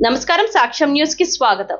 నమస్కారం సాక్ష్యం న్యూస్కి స్వాగతం.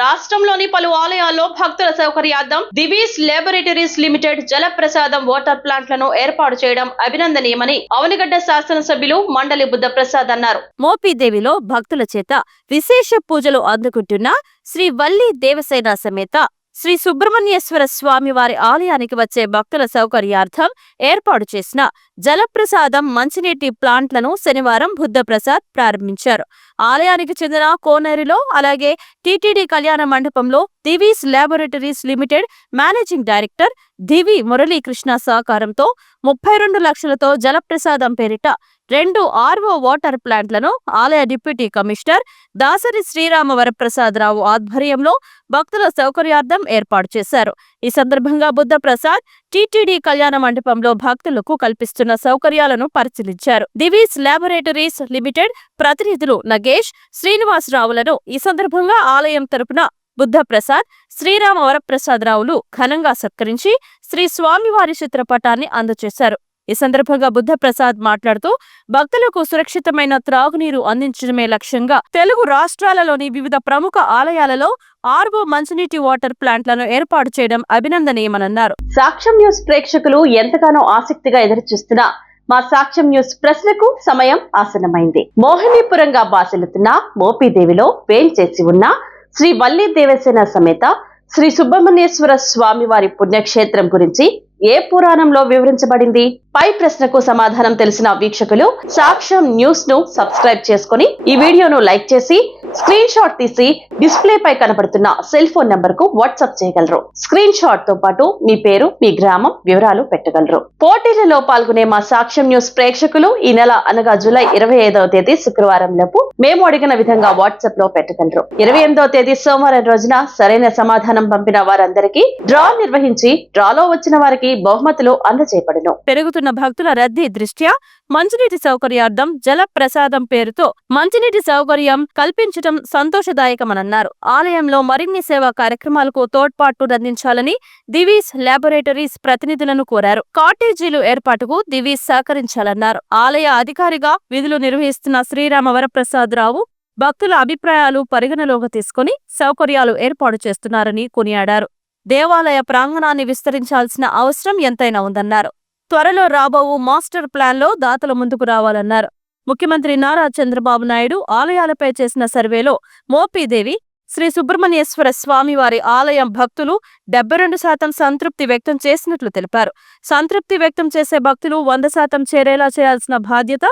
రాష్ట్రంలోని పలు ఆలయాల్లో భక్తుల సౌకర్యార్థం దివీస్ లేబొరేటరీస్ లిమిటెడ్ జలప్రసాదం వాటర్ ప్లాంట్లను ఏర్పాటు చేయడం అభినందనీయమని అవనిగడ్డ శాసనసభ్యులు మండలి బుద్ధప్రసాద్ అన్నారు. మోపిదేవిలో భక్తుల చేత విశేష పూజలు అందుకుంటున్న శ్రీ వల్లి దేవసేన సమేత శ్రీ సుబ్రహ్మణ్యేశ్వర స్వామి వారి ఆలయానికి వచ్చే భక్తుల సౌకర్యార్థం ఏర్పాటు చేసిన జలప్రసాదం మంచినీటి ప్లాంట్లను శనివారం బుద్ధప్రసాద్ ప్రారంభించారు. ఆలయానికి చెందిన కోనేరులో అలాగే టీటీడీ కళ్యాణ మండపంలో Divi's laboratories limited managing director Divi Muralikrishna సహకారంతో ముప్పై రెండు లక్షలతో జలప్రసాదం పేరిట రెండు ఆర్వో వాటర్ ప్లాంట్లను ఆలయ డిప్యూటీ కమిషనర్ దాసరి శ్రీరామ వరప్రసాదరావు ఆధ్వర్యంలో భక్తుల సౌకర్యార్థం ఏర్పాటు చేశారు. ఈ సందర్భంగా బుద్ధప్రసాద్ టీటీడీ కళ్యాణ మండపంలో భక్తులకు కల్పిస్తున్న సౌకర్యాలను పరిశీలించారు. దివీస్ ల్యాబొరేటరీస్ లిమిటెడ్ ప్రతినిధులు నగేష్ శ్రీనివాసరావులను ఈ సందర్భంగా ఆలయం తరపున బుద్ధప్రసాద్ శ్రీరామ వరప్రసాద్ రావులు ఘనంగా సత్కరించి శ్రీ స్వామివారి చిత్రపటాన్ని అందజేశారు ఈ సందర్భంగా బుద్ధప్రసాద్ మాట్లాడుతూ భక్తులకు సురక్షితమైన త్రాగునీరు అందించడమే లక్ష్యంగా తెలుగు రాష్ట్రాలలోని వివిధ ప్రముఖ ఆలయాలలో ఆర్వో మంచినీటి వాటర్ ప్లాంట్లను ఏర్పాటు చేయడం అభినందనీయమన్నారు సాక్ష్యం న్యూస్ ప్రేక్షకులు ఎంతగానో ఆసక్తిగా ఎదురుచూస్తున్న మా సాక్ష్యం న్యూస్ ప్రశ్నకు సమయం ఆసనమైంది మోహినీపురంగా బాసిల్లుతున్న మోపీదేవిలో చేసి ఉన్న శ్రీ వల్లి దేవసేన సమేత శ్రీ సుబ్రహ్మణ్యేశ్వర స్వామి వారి పుణ్యక్షేత్రం గురించి ఏ పురాణంలో వివరించబడింది? పై ప్రశ్నకు సమాధానం తెలిసిన వీక్షకులు సాక్ష్యం న్యూస్ను సబ్స్క్రైబ్ చేసుకుని ఈ వీడియోను లైక్ చేసి స్క్రీన్ షాట్ తీసి డిస్ప్లే పై కనబడుతున్న సెల్ ఫోన్ నంబర్కు వాట్సాప్ చేయగలరు. స్క్రీన్ షాట్తో పాటు మీ పేరు మీ గ్రామం వివరాలు పెట్టగలరు. పోటీలలో పాల్గొనే మా సాక్ష్యం న్యూస్ ప్రేక్షకులు ఈ నెల అనగా జూలై ఇరవై ఐదవ తేదీ శుక్రవారం లోపు మేము అడిగిన విధంగా వాట్సాప్లో పెట్టగలరు. ఇరవై ఎనిమిదవ తేదీ సోమవారం రోజున సరైన సమాధానం పంపిన వారందరికీ డ్రా నిర్వహించి డ్రాలో వచ్చిన వారికి బహుమతులు అందజేయబడును. పెరుగుతున్న భక్తుల రద్దీ దృష్ట్యా మంచినీటి సౌకర్యార్థం జల ప్రసాదం పేరుతో మంచినీటి సౌకర్యం కల్పించడం సంతోషదాయకమన్నారు ఆలయంలో మరిన్ని సేవా కార్యక్రమాలకు తోడ్పాటు అందించాలని దివీస్ ల్యాబొరేటరీస్ ప్రతినిధులను కోరారు. కాటేజీలు ఏర్పాటుకు దివీస్ సహకరించాలన్నారు. ఆలయ అధికారిగా విధులు నిర్వహిస్తున్న శ్రీరామ వరప్రసాదరావు భక్తుల అభిప్రాయాలు పరిగణలోకి తీసుకుని సౌకర్యాలు ఏర్పాటు చేస్తున్నారని కొనియాడారు. దేవాలయ ప్రాంగణాన్ని విస్తరించాల్సిన అవసరం ఎంతైనా ఉందన్నారు. త్వరలో రాబోవు మాస్టర్ ప్లాన్లో దాతలు ముందుకు రావాలన్నారు. ముఖ్యమంత్రి నారా చంద్రబాబు నాయుడు ఆలయాలపై చేసిన సర్వేలో మోపీదేవి శ్రీ సుబ్రహ్మణ్యేశ్వర స్వామివారి ఆలయం భక్తులు డెబ్బై రెండు శాతం సంతృప్తి వ్యక్తం చేసినట్లు తెలిపారు. సంతృప్తి వ్యక్తం చేసే భక్తులు వంద శాతం చేరేలా చేయాల్సిన బాధ్యత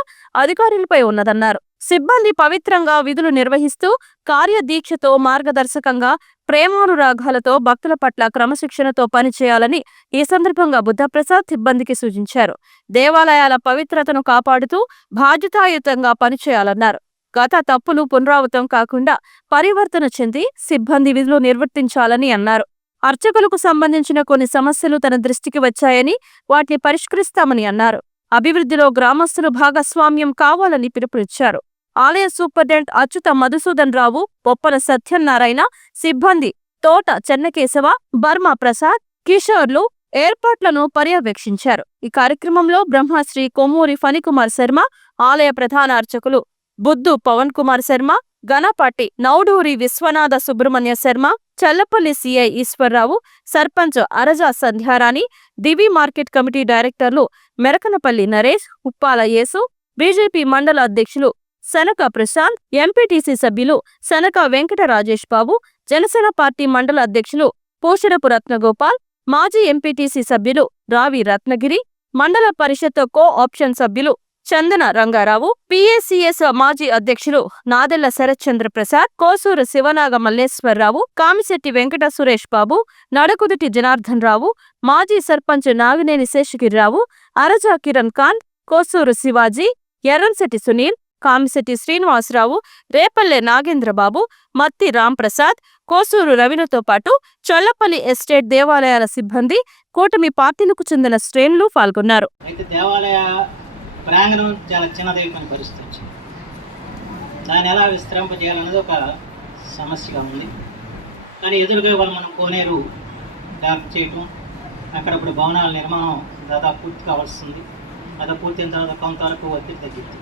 అధికారులపై ఉన్నదన్నారు. సిబ్బంది పవిత్రంగా విధులు నిర్వహిస్తూ కార్యదీక్షతో మార్గదర్శకంగా ప్రేమానురాగాలతో భక్తుల పట్ల క్రమశిక్షణతో పనిచేయాలని ఈ సందర్భంగా బుద్ధప్రసాద్ సిబ్బందికి సూచించారు. దేవాలయాల పవిత్రతను కాపాడుతూ బాధ్యతాయుతంగా పనిచేయాలన్నారు. గత తప్పులు పునరావృతం కాకుండా పరివర్తన చెంది సిబ్బంది విధులు నిర్వర్తించాలని అన్నారు. అర్చకులకు సంబంధించిన కొన్ని సమస్యలు తన దృష్టికి వచ్చాయని వాటిని పరిష్కరిస్తామని అన్నారు. అభివృద్ధిలో గ్రామస్తులు భాగస్వామ్యం కావాలని పిలుపునిచ్చారు. ఆలయ సూపరింటెండెంట్ అచ్యుత మధుసూదన్ రావు బొప్పల సత్యనారాయణ సిబ్బంది తోట చెన్నకేశవ బర్మా ప్రసాద్ కిషోర్లు ఏర్పాట్లను పర్యవేక్షించారు. ఈ కార్యక్రమంలో బ్రహ్మశ్రీ కొమ్మూరి ఫణికుమార్ శర్మ ఆలయ ప్రధాన అర్చకులు Buddu Pavan Kumar Sharma Ganapati Nauduri Viswanatha Subrahmanya Sharma Challapalli CI Eswararao sarpanch Araja Sandhyarani Divi market committee డైరెక్టర్లు మెరకనపల్లి నరేష్ ఉప్పాల యేసు బీజేపీ మండల అధ్యక్షులు సనక ప్రశాంత్ ఎంపీటీసీ సభ్యులు సనక వెంకట రాజేష్ బాబు జనసేన పార్టీ మండల అధ్యక్షులు పోషరపు రత్నగోపాల్ మాజీ ఎంపీటీసీ సభ్యులు రావి రత్నగిరి మండల పరిషత్ కో ఆప్షన్ సభ్యులు చందన రంగారావు పిఏసిఎస్ మాజీ అధ్యక్షులు నాదెళ్ళ శరత్చంద్ర ప్రసాద్ కోసూరు శివనాగ మల్లేశ్వరరావు కామిశెట్టి వెంకట సురేష్ బాబు నడకుదుటి జనార్దన్ రావు మాజీ సర్పంచ్ నాగినేని శేషగిరిరావు అరజా కిరణ్ ఖాన్ కోసూరు శివాజీ ఎర్రంశెట్టి సునీల్ కామిశెట్టి శ్రీనివాసరావు రేపల్లె నాగేంద్రబాబు మత్తి రాంప్రసాద్ కోసూరు రవినతో పాటు చొల్లపల్లి ఎస్టేట్ దేవాలయాల సిబ్బంది కూటమి పార్టీలకు చెందిన శ్రేణులు పాల్గొన్నారు. అయితే దేవాలయ ప్రాంగణం చాలా చిన్నదైపోయిన పరిస్థితి వచ్చింది. దాన్ని ఎలా విస్తరింపజేయాలన్నది ఒక సమస్యగా ఉంది. కానీ ఎదురుగా ఇవాళ మనం కోనేరు డెవలప్ చేయటం అక్కడ ఇప్పుడు భవనాల నిర్మాణం దాదాపు పూర్తి కావాల్సింది అది పూర్తయిన తర్వాత కొంతవరకు ఒత్తిడి తగ్గింది.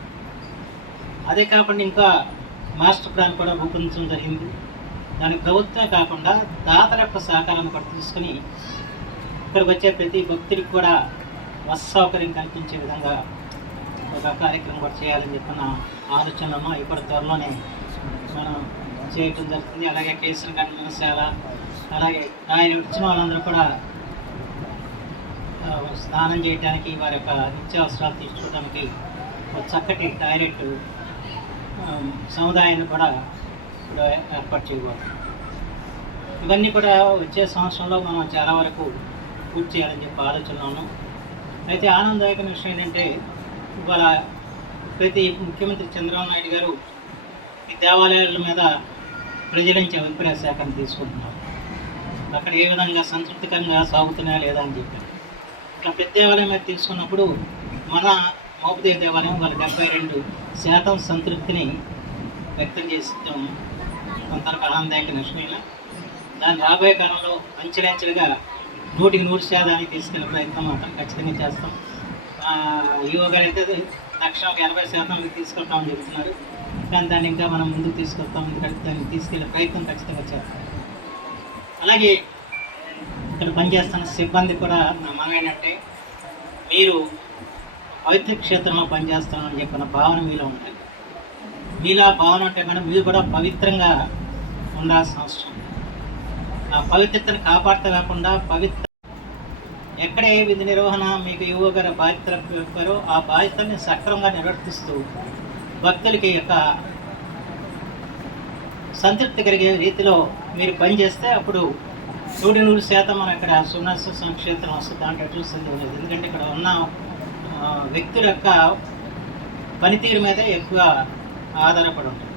అదే కాకుండా ఇంకా మాస్టర్ ప్లాన్ కూడా రూపొందించడం జరిగింది. దానికి ప్రభుత్వమే కాకుండా దాతల యొక్క సహకారాన్ని కూడా తీసుకుని ఇక్కడికి వచ్చే ప్రతి భక్తుడికి కూడా బస్ సౌకర్యం కల్పించే విధంగా ఒక కార్యక్రమం కూడా చేయాలని చెప్పిన ఆలోచనలను ఇప్పుడు త్వరలోనే మనం చేయటం జరుగుతుంది. అలాగే కేసులు కానీ అలాగే ఆయన వచ్చిన వాళ్ళందరూ కూడా స్నానం చేయడానికి వారి యొక్క నిత్యావసరాలు తీసుకోవడానికి ఒక చక్కటి టాయిలెట్ సముదాయాన్ని కూడా ఇప్పుడు ఏర్పాటు చేయబోతున్నాం. ఇవన్నీ కూడా వచ్చే సంవత్సరంలో మనం చాలా వరకు పూర్తి చేయాలని చెప్పి ఆలోచనలో అయితే ఆనందదాయకమైన విషయం ఏంటంటే ఇవాళ ప్రతి ముఖ్యమంత్రి చంద్రబాబు నాయుడు గారు ఈ దేవాలయాల మీద ప్రజల నుంచి అభిప్రాయ సేకరణ తీసుకుంటున్నారు. అక్కడ ఏ విధంగా సంతృప్తికరంగా సాగుతున్నాయా లేదా అని చెప్పారు ఇట్లా పెద్ద దేవాలయం మీద తీసుకున్నప్పుడు మన మోపదేవి దేవాలయం వాళ్ళ డెబ్బై రెండు శాతం సంతృప్తిని వ్యక్తం చేస్తాం కొంతవరకు ఆనందాయక నష్టమైన దాని రాబోయే కాలంలో అంచెలంచెలుగా నూటికి నూరు శాతానికి తీసుకెళ్ళే ప్రయత్నం మాత్రం ఖచ్చితంగా చేస్తాం. ఆ, ఈవో గారు అయితే లక్షలకు ఎనభై శాతానికి తీసుకెళ్తామని చెబుతున్నారు కానీ దాన్ని ఇంకా మనం ముందుకు తీసుకెళ్తాం. ఎందుకంటే దాన్ని తీసుకెళ్ళే ప్రయత్నం ఖచ్చితంగా చేస్తాం. అలాగే ఇక్కడ పనిచేస్తున్న సిబ్బంది కూడా నా మనం ఏంటంటే మీరు పవిత్ర క్షేత్రంలో పనిచేస్తున్నామని చెప్పిన భావన మీలో ఉంటుంది. మీలో భావన ఉంటే మేడం మీరు కూడా పవిత్రంగా ఉండాల్సిన అవసరం ఆ పవిత్రతను కాపాడుతూ కాకుండా పవిత్ర ఎక్కడ ఏ విధి నిర్వహణ మీకు యువ గారి చెప్పారో ఆ బాధ్యతని సక్రమంగా నిర్వర్తిస్తూ భక్తులకి యొక్క సంతృప్తి కలిగే రీతిలో మీరు పనిచేస్తే అప్పుడు నూటి నూరు శాతం మనం ఇక్కడ సునాస సంక్షేత్రం వస్తుంది. దాంట్లో చూస్తుంది ఎందుకంటే ఇక్కడ ఉన్న. వ్యక్తుల యొక్క పనితీరు మీద ఎక్కువ ఆధారపడి ఉంటుంది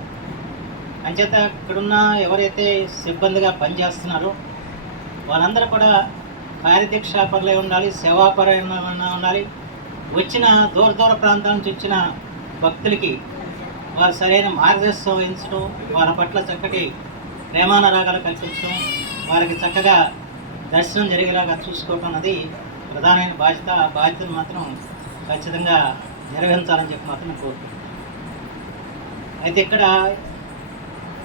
అంచేత ఇక్కడున్న ఎవరైతే సిబ్బందిగా పనిచేస్తున్నారో వాళ్ళందరూ కూడా కార్యదీక్షాపరులై ఉండాలి సేవాపరమైన ఉండాలి. వచ్చిన దూర దూర ప్రాంతాల నుంచి వచ్చిన భక్తులకి వారు సరైన మార్గదర్శనం వహించడం వారి పట్ల చక్కటి ప్రేమానురాగాలు కల్పించడం వారికి చక్కగా దర్శనం జరిగేలాగా చూసుకోవటం అన్నది ప్రధానమైన బాధ్యత. ఆ బాధ్యతను మాత్రం ఖచ్చితంగా నిర్వహించాలని చెప్పి మాత్రం నేను కోరుకుంటున్నాను. అయితే ఇక్కడ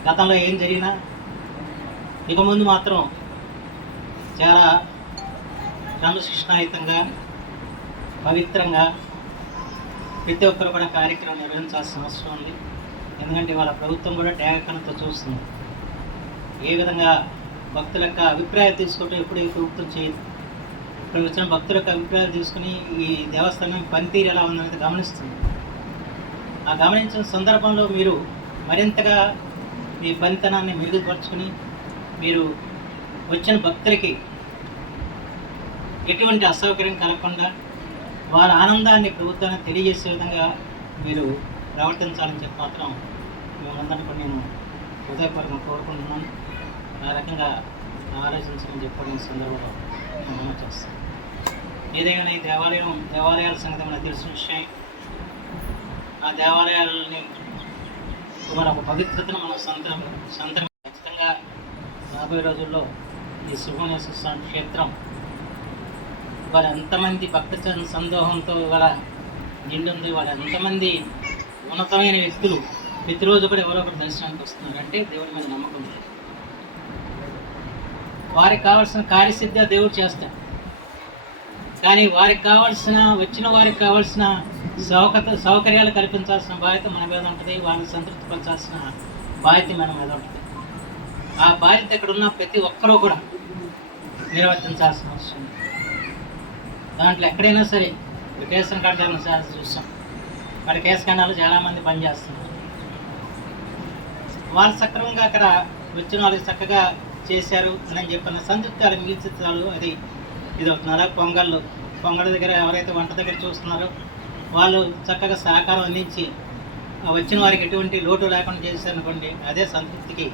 గతంలో ఏం జరిగినా ఇక ముందు మాత్రం చాలా క్రమశిక్షణాయుతంగా పవిత్రంగా ప్రతి ఒక్కరు కూడా కార్యక్రమం నిర్వహించాల్సిన అవసరం ఉంది. ఎందుకంటే వాళ్ళ ప్రభుత్వం కూడా త్యాగకణతో చూస్తుంది. ఏ విధంగా భక్తుల యొక్క అభిప్రాయాలు తీసుకోవటం ఎప్పుడు ప్రభుత్వం చేయదు. ఇక్కడ వచ్చిన భక్తుల అభిప్రాయాలు చూసుకుని ఈ దేవస్థానం పనితీరు ఎలా ఉందనేది గమనిస్తుంది. ఆ గమనించిన సందర్భంలో మీరు మరింతగా మీ పనితనాన్ని మెరుగుపరుచుకుని మీరు వచ్చిన భక్తులకి ఎటువంటి అసౌకర్యం కలగకుండా వారి ఆనందాన్ని ప్రభుత్వాన్ని తెలియజేసే విధంగా మీరు ప్రవర్తించాలని చెప్పి మాత్రం మిమ్మల్ని కూడా నేను హృదయపూర్వకం కోరుకుంటున్నాను. ఆ రకంగా ఆలోచించమని చెప్పడం సందర్భంలో మనం చేస్తాను ఏదైనా ఈ దేవాలయం దేవాలయాల సంగతి మనకు తెలిసిన విషయం. ఆ దేవాలయాలని మన ఒక పవిత్రతను మనం సొంత సొంత ఖచ్చితంగా రాబోయే రోజుల్లో ఈ సుబ్రహ్మణ్యేశ్వర స్వామి క్షేత్రం వాళ్ళు ఎంతమంది భక్త సందోహంతో ఇవాళ నిండుంది వాళ్ళు ఎంతమంది ఉన్నతమైన వ్యక్తులు ప్రతిరోజు కూడా ఎవరో ఒకరు దర్శనానికి వస్తున్నారు అంటే దేవుడి మీద నమ్మకం లేదు వారికి కావాల్సిన కార్యసిద్ధి దేవుడు చేస్తాడు. కానీ వారికి కావాల్సిన వచ్చిన వారికి కావాల్సిన సౌకర్య సౌకర్యాలు కల్పించాల్సిన బాధ్యత మన మీద ఉంటుంది. వారిని సంతృప్తిపరచాల్సిన బాధ్యత మన మీద ఉంటుంది. ఆ బాధ్యత ఇక్కడ ఉన్న ప్రతి ఒక్కరూ కూడా నిర్వర్తించాల్సిన అవసరం ఉంది. దాంట్లో ఎక్కడైనా సరే ఇప్పుడు కేసు కట్టాలని సార్ చూస్తాం. మరి కేసు ఖండాలు చాలామంది పనిచేస్తున్నారు వాళ్ళు సక్రమంగా అక్కడ వచ్చిన వాళ్ళకి చక్కగా చేశారు అని చెప్పిన సంతృప్తి వాళ్ళకి మిగిల్చాలు అది ఇది అవుతున్నారు పొంగళ్ళు. పొంగళ్ళ దగ్గర ఎవరైతే వంట దగ్గర చూస్తున్నారో వాళ్ళు చక్కగా సహకారం అందించి వచ్చిన వారికి ఎటువంటి లోటు లేకుండా చేశారనుకోండి అదే సంతృప్తికి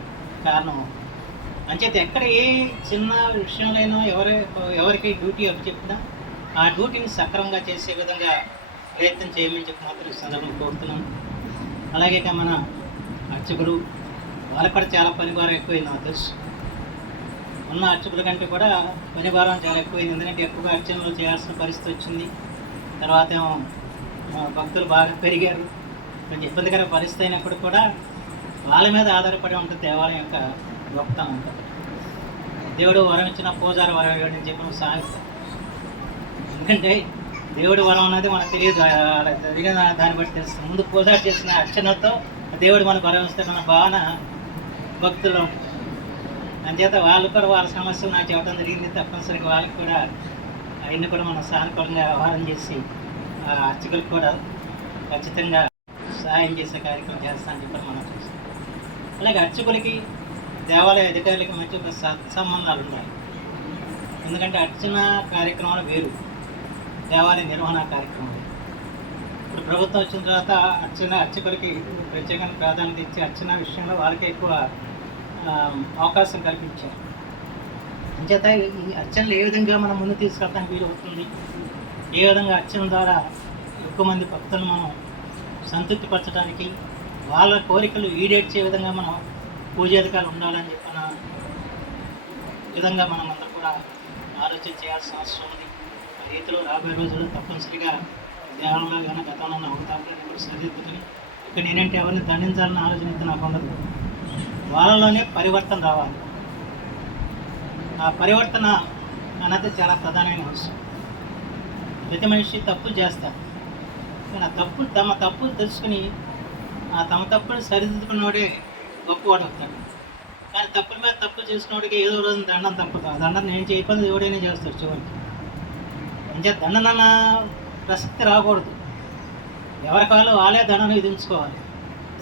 కారణం. అంచేత ఎక్కడ ఏ చిన్న విషయంలో ఎవరి ఎవరికి డ్యూటీ అప్పు చెప్పినా ఆ డ్యూటీని సక్రమంగా చేసే విధంగా ప్రయత్నం చేయమని చెప్పి మాత్రం సందర్భం కోరుతున్నాను అలాగే మన అర్చకులు వాళ్ళకి కూడా చాలా పని భారం ఎక్కువైంది నాకు తెలుసు. ఉన్న అర్చకుల కంటే కూడా పని భారం చాలా ఎక్కువైంది. ఎందుకంటే ఎక్కువగా అర్చనలు చేయాల్సిన పరిస్థితి వచ్చింది. తర్వాత ఏమో భక్తులు బాగా పెరిగారు. కొంచెం ఇబ్బందికర పరిస్థితి అయినప్పుడు కూడా వాళ్ళ మీద ఆధారపడి ఉంటుంది దేవాలయం యొక్క గొప్పతనం ఉంటుంది దేవుడు వరం ఇచ్చిన పూజారి వరం ఇవ్వడం అని చెప్పి సాగు. ఎందుకంటే దేవుడు వరం అనేది మనకు తెలియదు. జరిగిన దాన్ని బట్టి తెలుస్తుంది. ముందు పూజారి చేసిన అర్చనతో దేవుడు మనకు వరం ఇస్తే మన భావన భక్తులు ఉంటుంది అంచేత వాళ్ళు కూడా వాళ్ళ సమస్యలు నాకు చెప్పడం జరిగింది. తప్పనిసరిగా వాళ్ళకి కూడా అవన్నీ కూడా మనం సానుకూలంగా వ్యవహారం చేసి ఆ అర్చకులకు కూడా ఖచ్చితంగా సహాయం చేసే కార్యక్రమం చేస్తామని చెప్పి మనం చూస్తాం. అలాగే అర్చకులకి దేవాలయ అధికారులకి మధ్య ఒక సత్సంబంధాలు ఉన్నాయి. ఎందుకంటే అర్చన కార్యక్రమాలు వేరు. దేవాలయ నిర్వహణ కార్యక్రమం ఇప్పుడు ప్రభుత్వం వచ్చిన తర్వాత అర్చన అర్చకులకి ప్రత్యేకంగా ప్రాధాన్యత ఇచ్చి అర్చన విషయంలో వాళ్ళకి ఎక్కువ అవకాశం కల్పించారు. అంచేత ఈ అర్చనలు ఏ విధంగా మనం ముందు తీసుకెళ్ళడానికి వీలు అవుతుంది ఏ విధంగా అర్చన ద్వారా ఎక్కువ మంది భక్తులను మనం సంతృప్తిపరచడానికి వాళ్ళ కోరికలు ఈడేర్చే విధంగా మనం పూజాధికారులు ఉండాలని చెప్పిన విధంగా మనం అందరూ కూడా ఆలోచన చేయాల్సిన అవసరం ఉంది. రైతులు రాబోయే రోజుల్లో తప్పనిసరిగా దేవాలయంలో కానీ గతంలో ఉన్న అవతారాలను కూడా సరిదిద్దుకుని ఇక్కడ నేనంటే ఎవరిని దండించాలన్న ఆలోచన అయితే నాకు ఉండదు. వాళ్ళలోనే పరివర్తన రావాలి. ఆ పరివర్తన అన్నది చాలా ప్రధానమైన అంశం. ప్రతి మనిషి తప్పు చేస్తారు కానీ ఆ తప్పు తమ తప్పు తెలుసుకుని ఆ తమ తప్పులు సరిదిద్దుకున్నవాడే గొప్పవాడు అవుతాడు. కానీ తప్పుల మీద తప్పు చేసినవాడికి ఏదో రోజు దండం తప్పదు. ఆ దండం నేను చేయకపోతే ఎవడైనా చేస్తాడు చివరికి. అంటే దండన ప్రసక్తి రాకూడదు. ఎవరి కాళ్ళు వాళ్ళే దండను విధించుకోవాలి.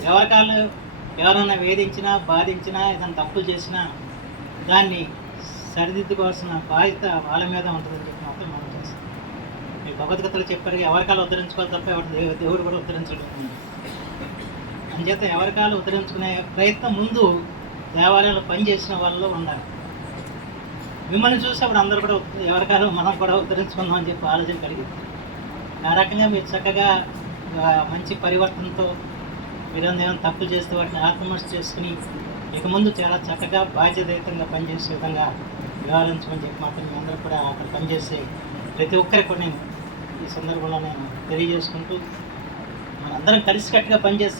ఎవరి కాళ్ళు ఎవరన్నా వేధించినా బాధించినా ఏదైనా తప్పులు చేసినా దాన్ని సరిదిద్దుకోవాల్సిన బాధ్యత వాళ్ళ మీద ఉంటుందని చెప్పి మాత్రం మనం చేస్తాం. మీ భగవద్గీతలు చెప్పారు ఎవరికాలు ఉద్ధరించుకోవాలి తప్ప ఎవరు దేవు- దేవుడు కూడా ఉద్ధరించడం. అంచేత ఎవరికాలు ఉద్ధరించుకునే ప్రయత్నం ముందు దేవాలయంలో పనిచేసిన వాళ్ళలో ఉండాలి. మిమ్మల్ని చూసి అప్పుడు అందరూ కూడా ఎవరికాలు మనం కూడా ఉద్ధరించుకుందాం అని చెప్పి ఆలోచన కలిగింది. ఆ రకంగా మీరు చక్కగా మంచి పరివర్తనతో మీరు ఏమైనా తప్పులు చేస్తే వాటిని ఆత్మహత్య చేసుకుని ఇక ముందు చాలా చక్కగా బాధ్యతయుతంగా పనిచేసే విధంగా వ్యవహరించమని చెప్పి మాత్రం మీ అందరూ కూడా అక్కడ పనిచేసే ప్రతి ఒక్కరికి కూడా నేను ఈ సందర్భంలో నేను తెలియజేసుకుంటూ మనందరం కలిసికట్టుగా పనిచేస్తే